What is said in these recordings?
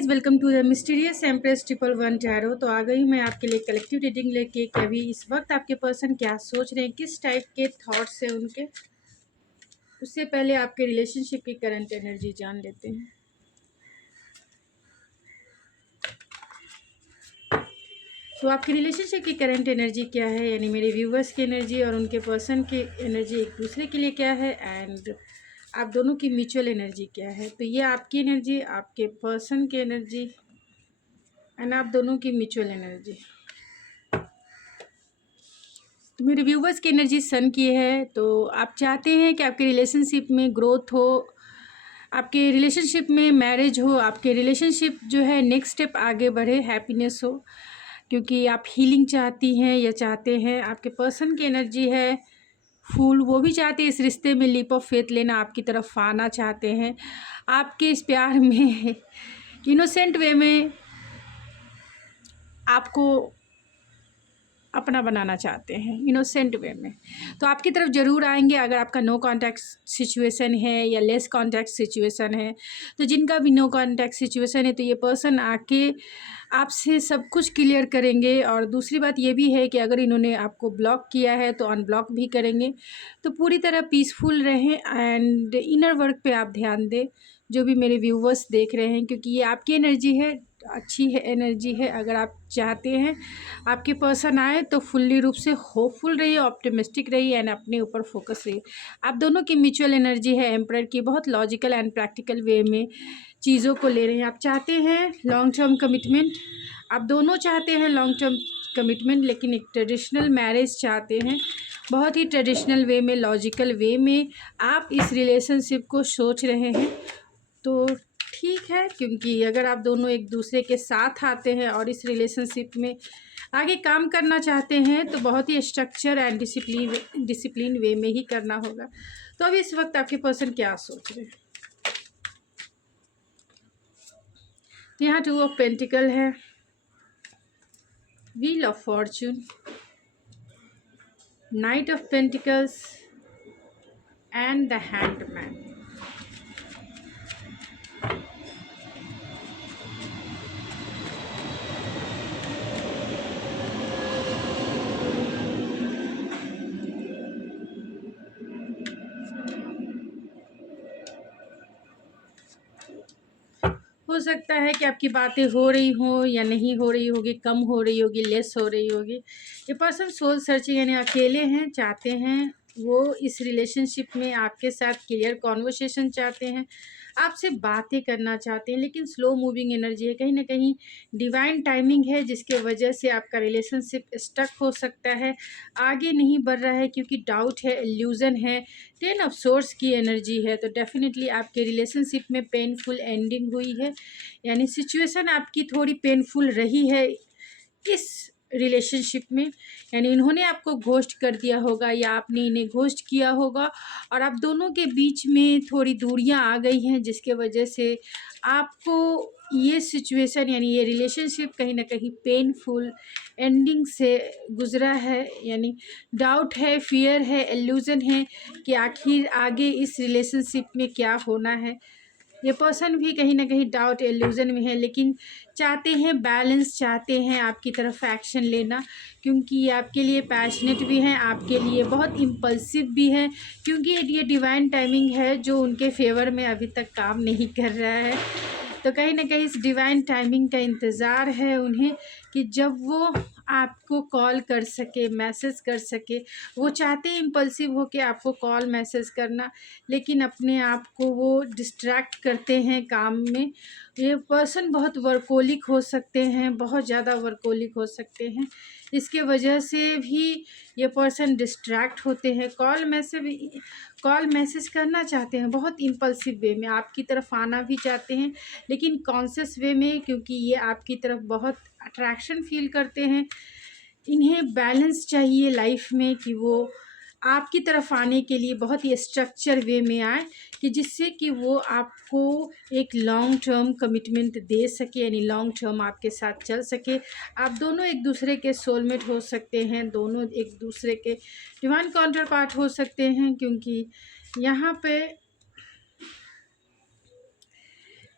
Guys, welcome to the mysterious empress 111 tarot. तो आ गई मैं आपके लिए कलेक्टिव रीडिंग लेके कि अभी इस वक्त आपके पर्सन क्या सोच रहे हैं, किस टाइप के थॉट्स हैं उनके। उससे पहले आपके रिलेशनशिप की करंट एनर्जी जान लेते हैं। तो आपकी रिलेशनशिप की करंट एनर्जी क्या है, यानी मेरे व्यूवर्स की एनर्जी और उनके पर्सन की एनर्जी एक दूसरे के लिए क्या है, एंड आप दोनों की म्यूचुअल एनर्जी क्या है। तो ये आपकी एनर्जी, आपके पर्सन की एनर्जी एंड आप दोनों की म्यूचुअल एनर्जी। तो मेरे व्यूवर्स की एनर्जी सन की है। तो आप चाहते हैं कि आपके रिलेशनशिप में ग्रोथ हो, आपके रिलेशनशिप में मैरिज हो, आपके रिलेशनशिप जो है नेक्स्ट स्टेप आगे बढ़े, हैप्पीनेस हो, क्योंकि आप हीलिंग चाहती हैं या चाहते हैं। आपके पर्सन की एनर्जी है फूल, वो भी चाहते हैं इस रिश्ते में लीप ऑफ फेथ लेना, आपकी तरफ आना चाहते हैं, आपके इस प्यार में इनोसेंट वे में आपको अपना बनाना चाहते हैं, इनोसेंट वे में। तो आपकी तरफ ज़रूर आएंगे अगर आपका नो कांटेक्ट सिचुएशन है या लेस कांटेक्ट सिचुएशन है। तो जिनका भी नो कांटेक्ट सिचुएशन है, तो ये पर्सन आके आपसे सब कुछ क्लियर करेंगे। और दूसरी बात ये भी है कि अगर इन्होंने आपको ब्लॉक किया है तो अनब्लॉक भी करेंगे। तो पूरी तरह पीसफुल रहें एंड इनर वर्क पे आप ध्यान दें, जो भी मेरे व्यूवर्स देख रहे हैं, क्योंकि ये आपकी एनर्जी है, अच्छी है एनर्जी है। अगर आप चाहते हैं आपके पर्सन आए तो फुल्ली रूप से होपफुल रहिए, ऑप्टिमिस्टिक रहिए एंड अपने ऊपर फोकस रहिए। आप दोनों की म्यूचुअल एनर्जी है एम्परर की, बहुत लॉजिकल एंड प्रैक्टिकल वे में चीज़ों को ले रहे हैं। आप चाहते हैं लॉन्ग टर्म कमिटमेंट, आप दोनों चाहते हैं लॉन्ग टर्म कमिटमेंट, लेकिन एक ट्रेडिशनल मैरिज चाहते हैं, बहुत ही ट्रेडिशनल वे में, लॉजिकल वे में आप इस रिलेशनशिप को सोच रहे हैं। तो ठीक है, क्योंकि अगर आप दोनों एक दूसरे के साथ आते हैं और इस रिलेशनशिप में आगे काम करना चाहते हैं तो बहुत ही स्ट्रक्चर एंड डिसिप्लिन वे में ही करना होगा। तो अभी इस वक्त आपके पर्सन क्या सोच रहे हैं। यहाँ 2 ऑफ पेंटिकल है, wheel of Fortune, night of pentacles and the handman. हो सकता है कि आपकी बातें हो रही हो या नहीं हो रही होगी, कम हो रही होगी, लेस हो रही होगी। ये पर्सन सोल सर्चिंग, यानी अकेले हैं, चाहते हैं वो इस रिलेशनशिप में आपके साथ क्लियर कॉन्वर्सेशन चाहते हैं, आपसे बातें करना चाहते हैं, लेकिन स्लो मूविंग एनर्जी है, कहीं ना कहीं डिवाइन टाइमिंग है जिसके वजह से आपका रिलेशनशिप स्टक हो सकता है, आगे नहीं बढ़ रहा है, क्योंकि डाउट है, इल्यूजन है, 10 ऑफ सोर्स की एनर्जी है। तो डेफिनेटली आपके रिलेशनशिप में पेनफुल एंडिंग हुई है, यानी सिचुएशन आपकी थोड़ी पेनफुल रही है इस रिलेशनशिप में, यानी इन्होंने आपको घोस्ट कर दिया होगा या आपने इन्हें घोस्ट किया होगा, और आप दोनों के बीच में थोड़ी दूरियां आ गई हैं, जिसके वजह से आपको ये सिचुएशन यानी ये रिलेशनशिप कहीं ना कहीं पेनफुल एंडिंग से गुजरा है। यानी डाउट है, फियर है, इल्यूजन है कि आखिर आगे इस रिलेशनशिप में क्या होना है। ये पर्सन भी कहीं ना कहीं डाउट इल्यूजन में है, लेकिन चाहते हैं बैलेंस, चाहते हैं आपकी तरफ एक्शन लेना, क्योंकि ये आपके लिए पैशनेट भी हैं, आपके लिए बहुत इम्पल्सिव भी हैं, क्योंकि ये डिवाइन टाइमिंग है जो उनके फेवर में अभी तक काम नहीं कर रहा है। तो कहीं ना कहीं इस डिवाइन टाइमिंग का इंतज़ार है उन्हें कि जब वो आपको कॉल कर सके, मैसेज कर सके। वो चाहते हैं इम्पल्सिव हो के आपको कॉल मैसेज करना, लेकिन अपने आप को वो डिस्ट्रैक्ट करते हैं काम में। ये पर्सन बहुत वर्कोलिक हो सकते हैं, बहुत ज़्यादा वर्कोलिक हो सकते हैं, इसके वजह से भी ये पर्सन डिस्ट्रैक्ट होते हैं। कॉल मैसेज करना चाहते हैं बहुत इम्पल्सिव वे में, आपकी तरफ आना भी चाहते हैं, लेकिन कॉन्शियस वे में, क्योंकि ये आपकी तरफ बहुत अट्रैक्शन फील करते हैं। इन्हें बैलेंस चाहिए लाइफ में, कि वो आपकी तरफ आने के लिए बहुत ही स्ट्रक्चर वे में आए, कि जिससे कि वो आपको एक लॉन्ग टर्म कमिटमेंट दे सके, यानी लॉन्ग टर्म आपके साथ चल सके। आप दोनों एक दूसरे के सोलमेट हो सकते हैं, दोनों एक दूसरे के डिवाइन काउंटर पार्ट हो सकते हैं, क्योंकि यहाँ पे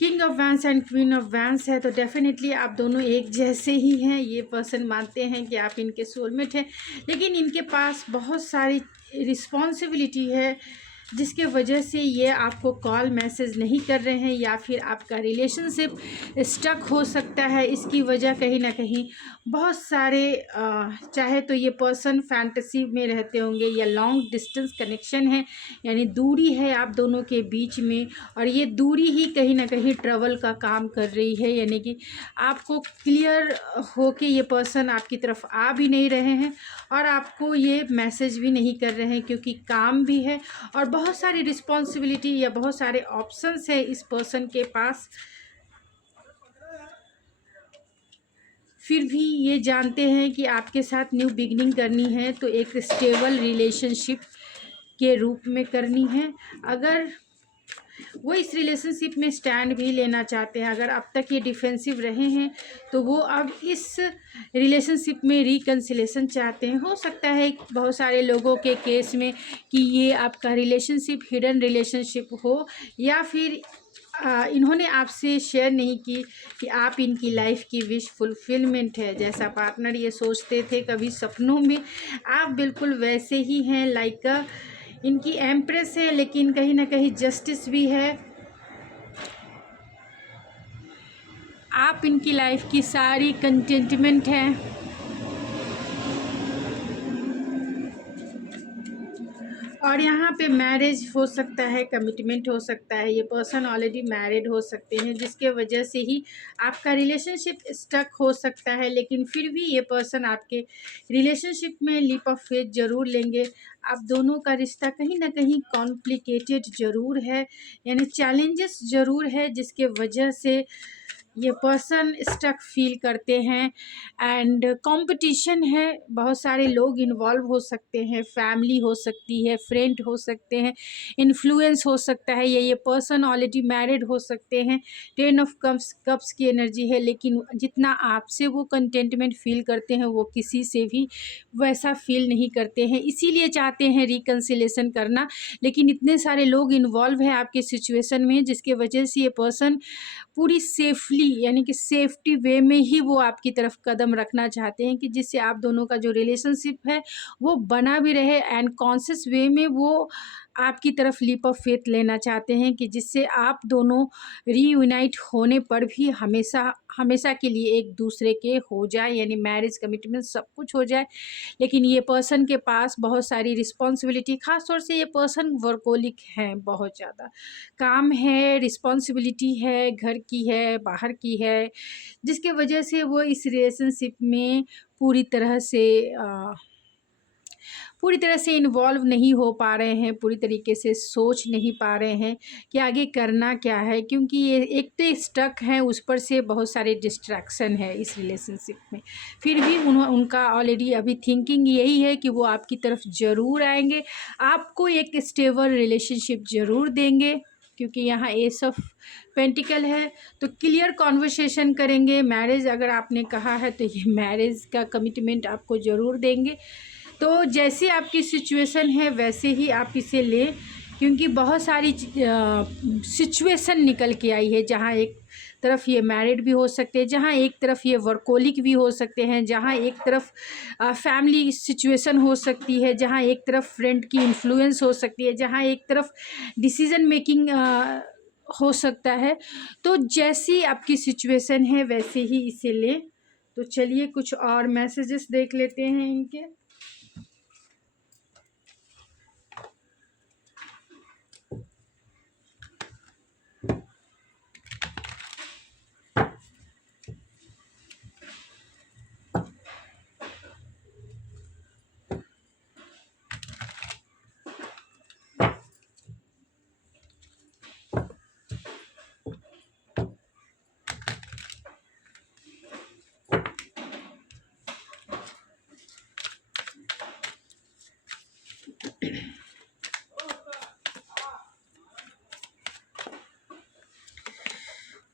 king of vents and queen of vents है, तो डेफिनेटली आप दोनों एक जैसे ही हैं। ये पर्सन मानते हैं कि आप इनके सोलमेट हैं, लेकिन इनके पास बहुत सारी रिस्पॉन्सिबिलिटी है, जिसके वजह से ये आपको कॉल मैसेज नहीं कर रहे हैं, या फिर आपका रिलेशनशिप स्टक हो सकता है। इसकी वजह कहीं ना कहीं बहुत सारे चाहे तो ये पर्सन फैंटेसी में रहते होंगे, या लॉन्ग डिस्टेंस कनेक्शन है, यानी दूरी है आप दोनों के बीच में, और ये दूरी ही कहीं ना कहीं ट्रबल का काम कर रही है। यानी कि आपको क्लियर हो कि ये पर्सन आपकी तरफ आ भी नहीं रहे हैं, और आपको ये मैसेज भी नहीं कर रहे हैं, क्योंकि काम भी है और बहुत सारी रिस्पॉन्सिबिलिटी या बहुत सारे ऑप्शंस है इस पर्सन के पास। फिर भी ये जानते हैं कि आपके साथ न्यू बिगनिंग करनी है, तो एक स्टेबल रिलेशनशिप के रूप में करनी है। अगर वो इस रिलेशनशिप में स्टैंड भी लेना चाहते हैं, अगर अब तक ये डिफेंसिव रहे हैं, तो वो अब इस रिलेशनशिप में रिकन्सिलेशन चाहते हैं। हो सकता है बहुत सारे लोगों के केस में कि ये आपका रिलेशनशिप हिडन रिलेशनशिप हो, या फिर इन्होंने आपसे शेयर नहीं की कि आप इनकी लाइफ की विश फुलफिलमेंट है। जैसा पार्टनर ये सोचते थे कभी सपनों में, आप बिल्कुल वैसे ही हैं। लाइक इनकी एम्प्रेस है, लेकिन कहीं ना कहीं जस्टिस भी है। आप इनकी लाइफ की सारी कंटेंटमेंट है, और यहाँ पे मैरिज हो सकता है, कमिटमेंट हो सकता है। ये पर्सन ऑलरेडी मैरिड हो सकते हैं, जिसके वजह से ही आपका रिलेशनशिप स्टक हो सकता है। लेकिन फिर भी ये पर्सन आपके रिलेशनशिप में लीप ऑफ फेथ ज़रूर लेंगे। आप दोनों का रिश्ता कहीं ना कहीं कॉम्प्लिकेटेड ज़रूर है, यानी चैलेंजेस ज़रूर है, जिसके वजह से ये पर्सन स्टक फील करते हैं। एंड कंपटीशन है, बहुत सारे लोग इन्वॉल्व हो सकते हैं, फैमिली हो सकती है, फ्रेंड हो सकते हैं, इन्फ्लुएंस हो सकता है, या ये पर्सन ऑलरेडी मैरिड हो सकते हैं। 10 ऑफ कप्स की एनर्जी है, लेकिन जितना आपसे वो कंटेंटमेंट फील करते हैं, वो किसी से भी वैसा फील नहीं करते हैं, इसीलिए चाहते हैं रिकन्सिलेशन करना। लेकिन इतने सारे लोग इन्वॉल्व हैं आपके सिचुएशन में, जिसके वजह से ये पर्सन पूरी सेफली, यानी कि सेफ्टी वे में ही वो आपकी तरफ कदम रखना चाहते हैं, कि जिससे आप दोनों का जो रिलेशनशिप है वो बना भी रहे, एंड कॉन्शियस वे में वो आपकी तरफ लीप ऑफ फेथ लेना चाहते हैं, कि जिससे आप दोनों रीयूनाइट होने पर भी हमेशा हमेशा के लिए एक दूसरे के हो जाए, यानी मैरिज कमिटमेंट सब कुछ हो जाए। लेकिन ये पर्सन के पास बहुत सारी रिस्पॉन्सिबिलिटी, ख़ास तौर से ये पर्सन वर्कोलिक हैं, बहुत ज़्यादा काम है, रिस्पॉन्सिबिलिटी है, घर की है, बाहर की है, जिसके वजह से वो इस रिलेशनशिप में पूरी तरह से इन्वॉल्व नहीं हो पा रहे हैं, पूरी तरीके से सोच नहीं पा रहे हैं कि आगे करना क्या है, क्योंकि ये एक तो स्टक है, उस पर से बहुत सारे डिस्ट्रैक्शन है इस रिलेशनशिप में। फिर भी उनका ऑलरेडी अभी थिंकिंग यही है कि वो आपकी तरफ ज़रूर आएंगे, आपको एक स्टेबल रिलेशनशिप ज़रूर देंगे, क्योंकि यहाँ एस ऑफ पेंटिकल है। तो क्लियर कॉन्वर्सेशन करेंगे। मैरिज अगर आपने कहा है, तो ये मैरिज का कमिटमेंट आपको ज़रूर देंगे। तो जैसी आपकी सिचुएशन है वैसे ही आप इसे लें, क्योंकि बहुत सारी सिचुएशन निकल के आई है, जहाँ एक तरफ ये मैरिड भी हो सकते हैं, जहाँ एक तरफ ये वर्कोलिक भी हो सकते हैं, जहाँ एक तरफ फैमिली सिचुएशन हो सकती है, जहाँ एक तरफ फ्रेंड की इन्फ्लुएंस हो सकती है, जहाँ एक तरफ डिसीजन मेकिंग हो सकता है। तो जैसी आपकी सिचुएशन है वैसे ही इसे लें। तो चलिए कुछ और मैसेजेस देख लेते हैं इनके।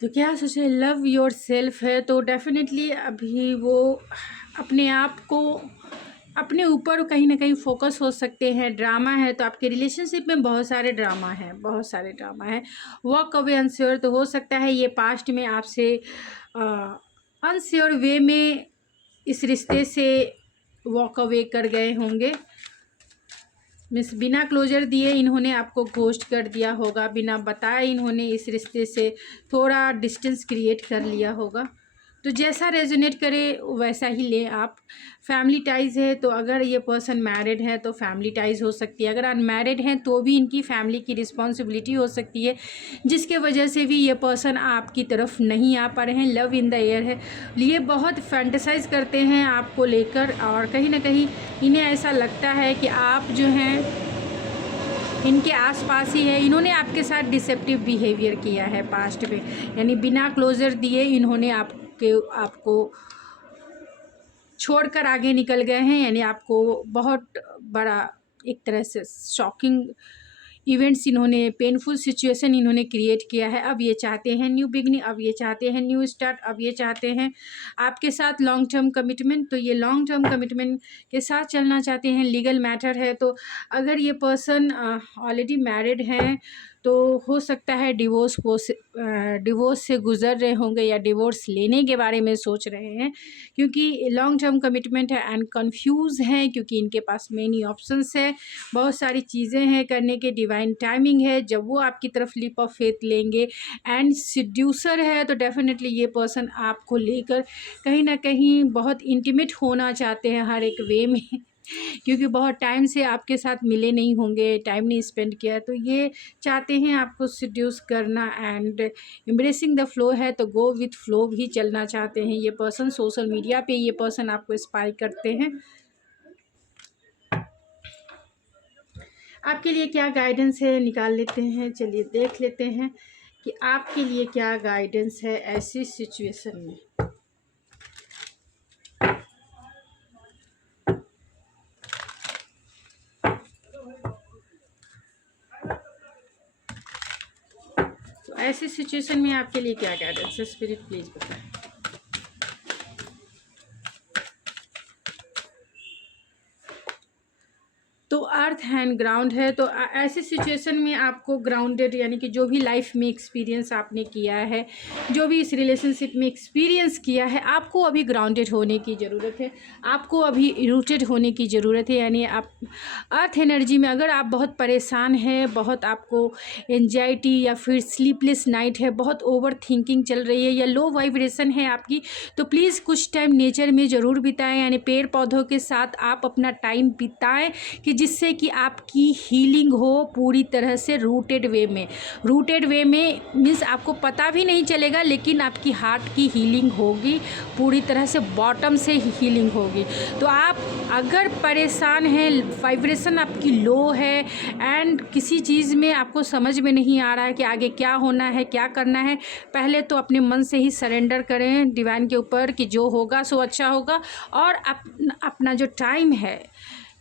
तो क्या सोचे, लव योर सेल्फ है, तो डेफिनेटली अभी वो अपने आप को अपने ऊपर कहीं ना कहीं फोकस हो सकते हैं। ड्रामा है तो आपके रिलेशनशिप में बहुत सारे ड्रामा है, बहुत सारे ड्रामा है। वॉक अवे अनश्योर, तो हो सकता है ये पास्ट में आपसे अनश्योर वे में इस रिश्ते से वॉक अवे कर गए होंगे। मीन्स बिना क्लोजर दिए इन्होंने आपको घोस्ट कर दिया होगा, बिना बताए इन्होंने इस रिश्ते से थोड़ा डिस्टेंस क्रिएट कर लिया होगा। तो जैसा रेजोनेट करे वैसा ही ले आप। फैमिली टाइज है तो अगर ये पर्सन मैरिड है तो फैमिली टाइज हो सकती है, अगर अनमैरिड हैं तो भी इनकी फैमिली की रिस्पॉन्सिबिलिटी हो सकती है, जिसके वजह से भी ये पर्सन आपकी तरफ नहीं आ पा रहे हैं। लव इन द एयर है, ये बहुत फैंटेसाइज करते हैं आपको लेकर, और कहीं ना कहीं इन्हें ऐसा लगता है कि आप जो हैं इनके आसपास ही है। इन्होंने आपके साथ डिसेप्टिव बिहेवियर किया है पास्ट में, यानी बिना क्लोजर दिए इन्होंने आपको छोड़कर आगे निकल गए हैं, यानी आपको बहुत बड़ा एक तरह से शॉकिंग इवेंट्स इन्होंने, पेनफुल सिचुएशन इन्होंने क्रिएट किया है। अब ये चाहते हैं न्यू बिगनिंग, अब ये चाहते हैं न्यू स्टार्ट, अब ये चाहते हैं आपके साथ लॉन्ग टर्म कमिटमेंट। तो ये लॉन्ग टर्म कमिटमेंट के साथ चलना चाहते हैं। लीगल मैटर है तो अगर ये पर्सन ऑलरेडी मैरिड हैं तो हो सकता है डिवोर्स से गुजर रहे होंगे या डिवोर्स लेने के बारे में सोच रहे हैं, क्योंकि लॉन्ग टर्म कमिटमेंट है एंड कंफ्यूज हैं, क्योंकि इनके पास मेनी ऑप्शंस है, बहुत सारी चीज़ें हैं करने के। डिवाइन टाइमिंग है जब वो आपकी तरफ लीप ऑफ फेथ लेंगे। एंड सिड्यूसर है तो डेफिनेटली ये पर्सन आपको लेकर कहीं ना कहीं बहुत इंटीमेट होना चाहते हैं हर एक वे में, क्योंकि बहुत टाइम से आपके साथ मिले नहीं होंगे, टाइम नहीं स्पेंड किया, तो ये चाहते हैं आपको सिड्यूस करना। एंड एम्ब्रेसिंग द फ्लो है तो गो विथ फ्लो भी चलना चाहते हैं ये पर्सन। सोशल मीडिया पे ये पर्सन आपको स्पाई करते हैं। आपके लिए क्या गाइडेंस है निकाल लेते हैं, चलिए देख लेते हैं कि आपके लिए क्या गाइडेंस है ऐसी सिचुएशन में। तो ऐसी सिचुएशन में आपके लिए क्या गाइडेंस है, स्पिरिट प्लीज बताएं। तो अर्थ एंड ग्राउंड है तो ऐसी सिचुएशन में आपको ग्राउंडेड, यानी कि जो भी लाइफ में एक्सपीरियंस आपने किया है, जो भी इस रिलेशनशिप में एक्सपीरियंस किया है, आपको अभी ग्राउंडेड होने की ज़रूरत है, आपको अभी रूटेड होने की ज़रूरत है। यानी आप अर्थ एनर्जी में अगर आप बहुत परेशान हैं, बहुत आपको एंजाइटी या फिर स्लीपलेस नाइट है, बहुत ओवर थिंकिंग चल रही है या लो वाइब्रेशन है आपकी, तो प्लीज़ कुछ टाइम नेचर में ज़रूर बिताएं, यानी पेड़ पौधों के साथ आप अपना टाइम बिताएं, कि जिससे कि आपकी हीलिंग हो पूरी तरह से रूटेड वे में। रूटेड वे में मीन्स आपको पता भी नहीं चलेगा, लेकिन आपकी हार्ट की हीलिंग होगी, पूरी तरह से बॉटम से हीलिंग होगी। तो आप अगर परेशान हैं, वाइब्रेशन आपकी लो है एंड किसी चीज़ में आपको समझ में नहीं आ रहा है कि आगे क्या होना है, क्या करना है, पहले तो अपने मन से ही सरेंडर करें डिवाइन के ऊपर कि जो होगा सो अच्छा होगा। और अपना जो टाइम है,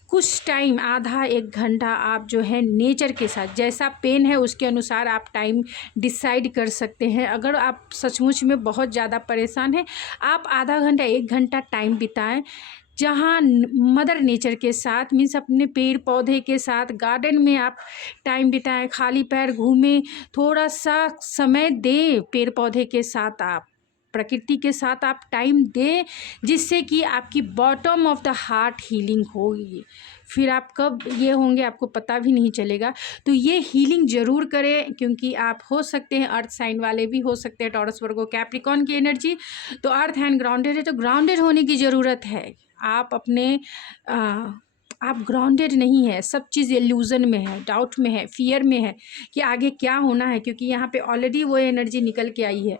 कुछ टाइम आधा एक घंटा आप जो है नेचर के साथ, जैसा पेन है उसके अनुसार आप टाइम डिसाइड कर सकते हैं। अगर आप सचमुच में बहुत ज़्यादा परेशान हैं, आप आधा घंटा एक घंटा टाइम बिताएं जहाँ मदर नेचर के साथ, मीन्स अपने पेड़ पौधे के साथ, गार्डन में आप टाइम बिताएं, खाली पैर घूमें, थोड़ा सा समय दें पेड़ पौधे के साथ, आप प्रकृति के साथ आप टाइम दें, जिससे कि आपकी bottom of the heart healing होगी। फिर आप कब ये होंगे आपको पता भी नहीं चलेगा। तो ये हीलिंग ज़रूर करें, क्योंकि आप हो सकते हैं अर्थ साइन वाले भी हो सकते हैं, टॉरस वर्गो कैप्रिकॉन की एनर्जी। तो अर्थ हैंड ग्राउंडेड है तो ग्राउंडेड होने की ज़रूरत है। आप अपने आप ग्राउंडेड नहीं है, सब चीज़ इल्यूज़न में है, डाउट में है, फियर में है कि आगे क्या होना है, क्योंकि यहाँ पे ऑलरेडी वो एनर्जी निकल के आई है।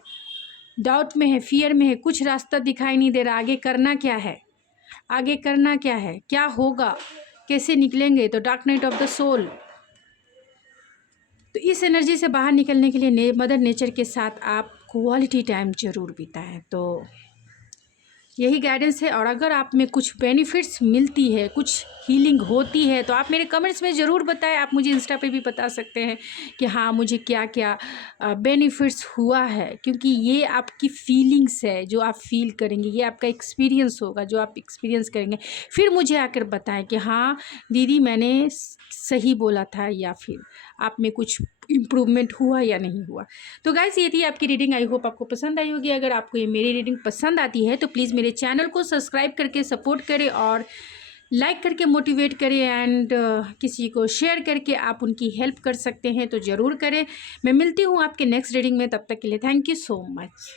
डाउट में है, फियर में है, कुछ रास्ता दिखाई नहीं दे रहा, आगे करना क्या है, आगे करना क्या है, क्या होगा, कैसे निकलेंगे। तो dark night of the soul. तो इस एनर्जी से बाहर निकलने के लिए मदर नेचर के साथ आप क्वालिटी टाइम ज़रूर बिताएं। तो यही गाइडेंस है। और अगर आप में कुछ बेनिफिट्स मिलती है, कुछ हीलिंग होती है, तो आप मेरे कमेंट्स में ज़रूर बताएं। आप मुझे इंस्टा पे भी बता सकते हैं कि हाँ मुझे क्या क्या बेनिफिट्स हुआ है, क्योंकि ये आपकी फीलिंग्स है जो आप फील करेंगे, ये आपका एक्सपीरियंस होगा जो आप एक्सपीरियंस करेंगे। फिर मुझे आकर बताएं कि हाँ दीदी मैंने सही बोला था, या फिर आप में कुछ इम्प्रूवमेंट हुआ या नहीं हुआ। तो गाइस ये थी आपकी रीडिंग। आई होप आपको पसंद आई होगी। अगर आपको ये मेरी रीडिंग पसंद आती है तो प्लीज़ मेरे चैनल को सब्सक्राइब करके सपोर्ट करें और लाइक करके मोटिवेट करें, एंड किसी को शेयर करके आप उनकी हेल्प कर सकते हैं तो ज़रूर करें। मैं मिलती हूँ आपके नेक्स्ट रीडिंग में, तब तक के लिए थैंक यू सो मच।